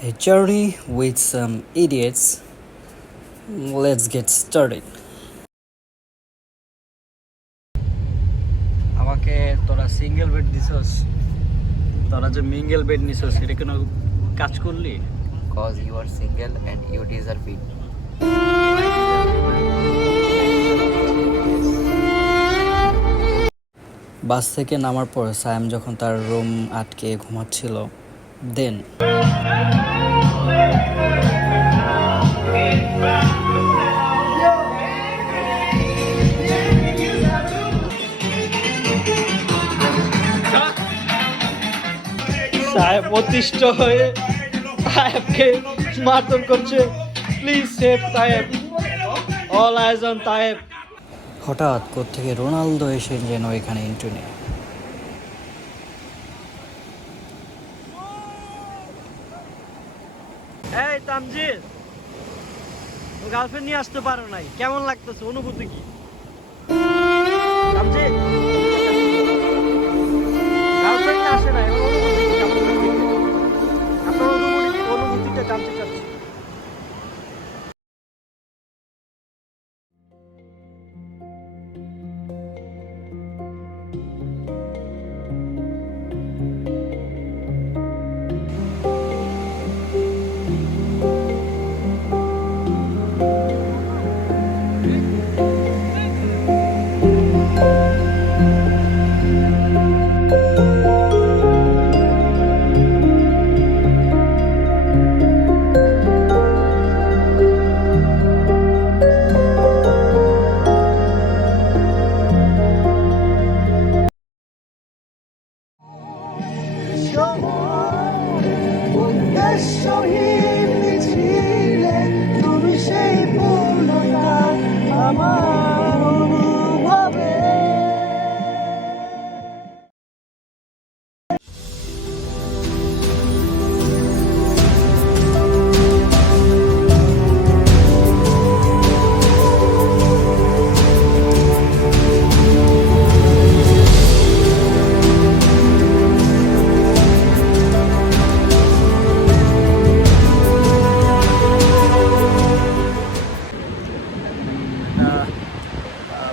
A journey with some idiots. Let's get started. আমাকে তোরা single bed দিছস, তোরা যে মিঙ্গেল বেড নিছস এটা কোনো কাজ করলি? Cause you are single and you deserve it. বাস থেকে নামার পর সায়াম যখন তার রুম আটকে ঘুমাচ্ছিল, দেন সাহেব অতিষ্ঠ হয়ে তায়েবকে মারধর করছে। Please save Tayeb, all eyes on Tayeb. হঠাৎ কোত্থেকে রোনালদো এসে যেন এখানে এন্ট্রি নেয়। এই তামজিদ, তো গার্লফ্রেন্ড নিয়ে আসতে পারো নাই, কেমন লাগতেছে, অনুভূতি কি? তামজিদ, গার্লফ্রেন্ড আসে নাই, অনুভূতি কি? কেমন লাগতেছে? আপনার অনুভূতিটা জানতে চাচ্ছি।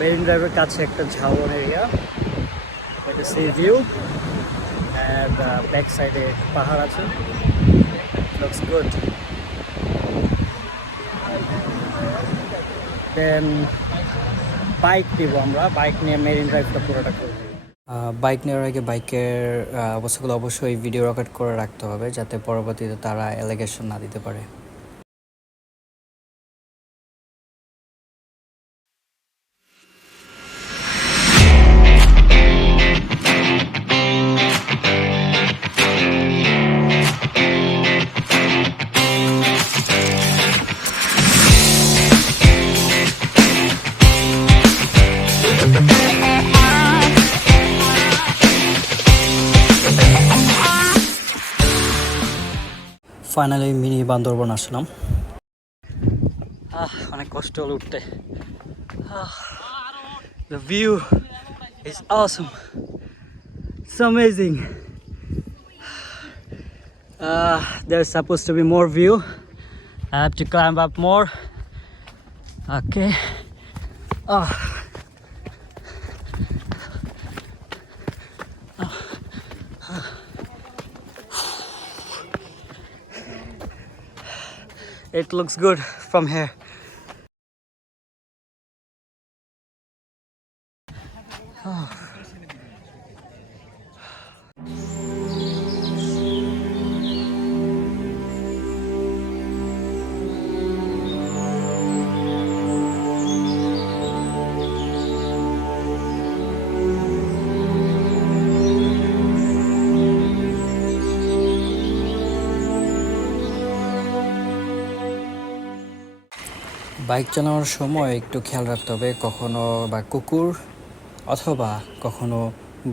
মেরিন ড্রাইভের কাছে একটা ঝাউবন এরিয়া, এটা সি ভিউ, অ্যান্ড ব্যাক সাইডে পাহাড় আছে। Looks good. দেন বাইক নিব আমরা, বাইক নিয়ে মেরিন ড্রাইভটা পুরোটা করব। বাইক নেওয়ার আগে বাইকের অবস্থাগুলো অবশ্যই ভিডিও রেকর্ড করে রাখতে হবে, যাতে পরবর্তীতে তারা অ্যালিগেশন না দিতে পারে। ফাইনালি মিনি বান্দরবন আসলাম। অনেক কষ্ট হলো উঠতে। The view is awesome. It's amazing. There's supposed to be more view. I have to climb up more. Okay. It looks good from here. Bike চালানোর সময় একটু খেয়াল রাখতে হবে, কখনো বা কুকুর অথবা কখনো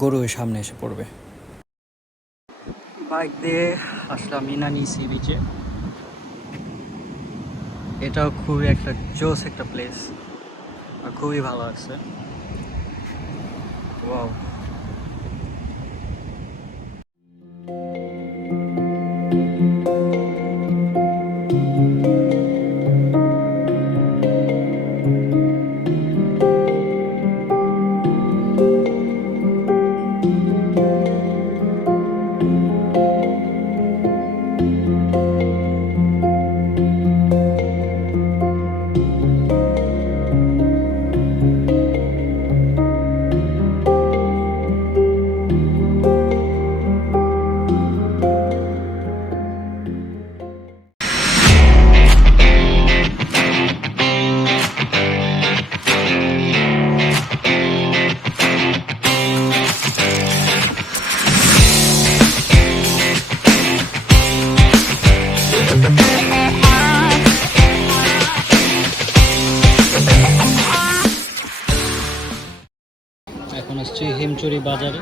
গরু সামনে এসে পড়বে। বাইক দিয়ে আসলাম ইনানি সি বিচে। এটাও খুবই একটা জোস একটা প্লেস, আর খুবই ভালো আছে। ওয়াও। এখন আসছি হিমচুরি বাজারে।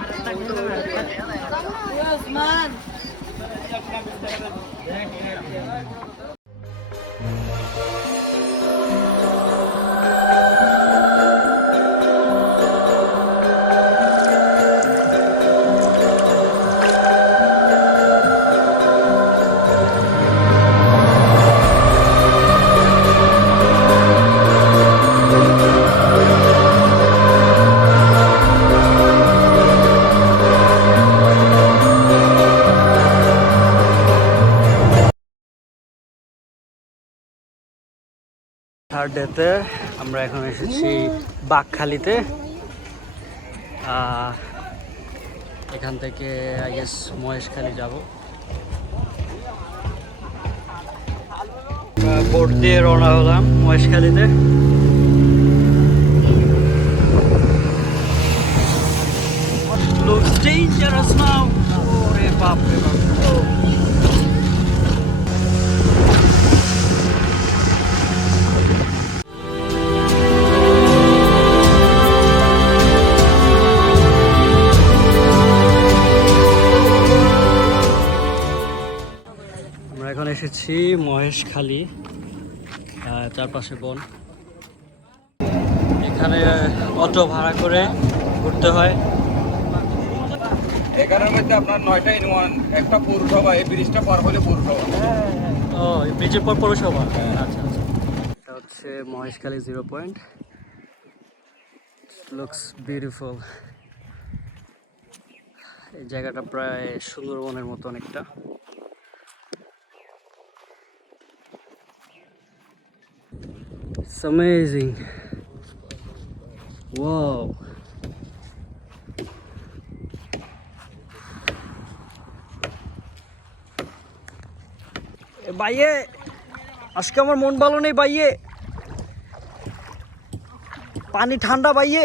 থার্ড ডেতে আমরা এখন এসেছি বাকখালিতে। এখান থেকে আই গেস মহেশখালী যাব। বোট দিয়ে রওনা হলাম মহেশখালীতে। Looks dangerous now. ওরে বাপ রে বাপ। আমরা এখন এসেছি মহেশখালী, চারপাশে বন। এখানে অটো ভাড়া করে ঘুরতে হয়। এখানের মধ্যে আপনার 9টা ইউনিয়ন, একটা পৌরসভা, এই ব্রিজটা পার হলে পৌরসভা। ও এই ব্রিজের পর পৌরসভা। আচ্ছা আচ্ছা, এটা হচ্ছে মহেশখালী 0 পয়েন্ট। Looks beautiful. এই জায়গাটা প্রায় সুন্দরবনের মতো অনেকটা। It's amazing. Wow. ভাইয়ে আজকে আমার মন ভালো নেই ভাইয়ে, পানি ঠান্ডা ভাইয়ে।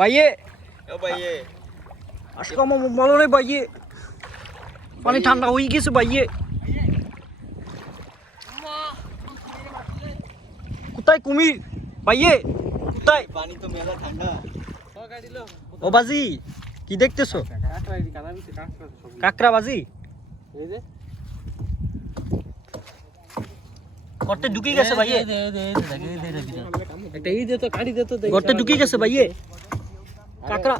ভাইয়ে আজকে আমার মন ভালো নেই ভাইয়ে, পানি ঠান্ডা হয়ে গেছে ভাইয়ে। কোথায় কুমির ভাইয়ে, কোথায়? পানি তো মেলা ঠান্ডা। ও বাজি কি দেখতেছো? কাকড়া বাজি গর্তে ঢুকে গেছে ভাইয়ে, গর্তে ঢুকে গেছে ভাইয়ে কাকড়া।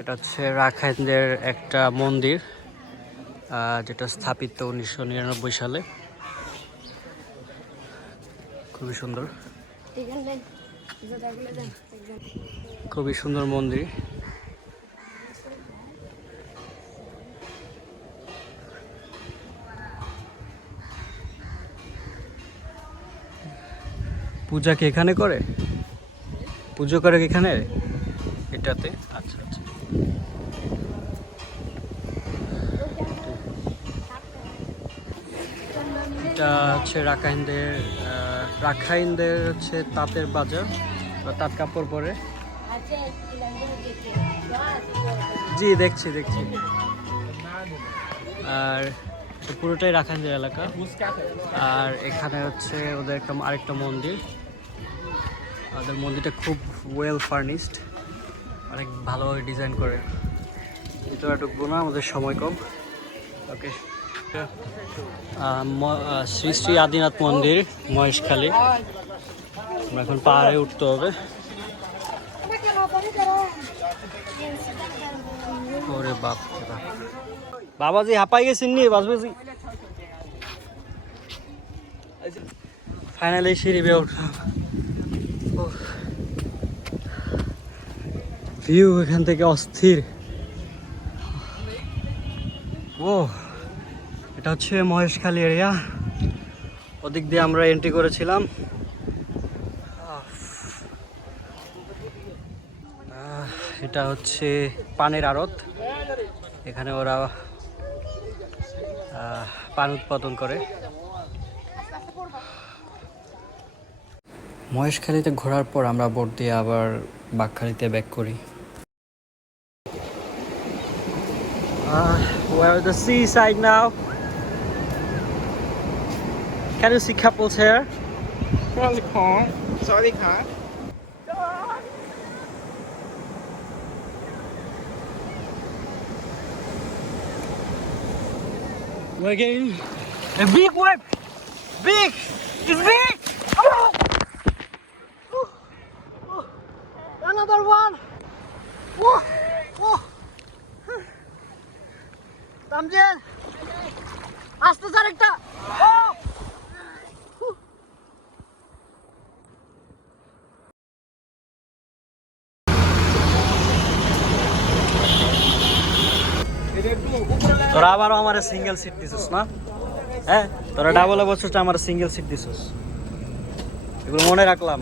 এটা হচ্ছে রাখাইনদের একটা মন্দির, যেটা স্থাপিত 1999 সালে। খুবই সুন্দর, খুবই সুন্দর মন্দির। পূজা কি এখানে করে? পুজো করে কি এখানে এটাতে? আচ্ছা আচ্ছা। এটা হচ্ছে রাখাইনদের হচ্ছে তাঁতের বাজার বা তাঁত কাপড় পরে। জি দেখছি। আর তো পুরোটাই রাখাইনদের এলাকা। আর এখানে হচ্ছে ওদের আরেকটা মন্দির। ওদের মন্দিরটা খুব ওয়েল ফার্নিশড, অনেক ভালোভাবে ডিজাইন করে। ভিতরে ঢুকবো না, আমাদের সময় কম। ওকে, শ্রী শ্রী আদিনাথ মন্দির মহেশখালী। আমরা এখন পাহাড়ে উঠতে হবে। ওরে বাপ রে বাপ, বাবাজি হাঁপাই গেছেন নি বাবাজি। ফাইনালি সিঁড়ি বেয়ে উঠলাম। ভিউ এখান থেকে অস্থির। ও, এটা হচ্ছে মহেশখালী এরিয়া। ওদিক দিয়ে আমরা এন্ট্রি করেছিলাম। এটা হচ্ছে পানের আড়ত। এখানে ওরা পান উৎপাদন করে। মহেশখালীতে ঘোরার পর আমরা বোট দিয়ে আবার বাঁকখালীতে ব্যাক করি। We're at the seaside now. Can you see couples here? Sorry, car. We're getting a big wave. Big! It's big! Oh! Oh! Another one! Oh! Oh! Tamjen! Aste arekta! Oh! তোরা আবারও আমার single seat দিছিস না? হ্যাঁ, তোরা ডাবলে বছরটা আমার single seat দিছিস, এগুলো মনে রাখলাম।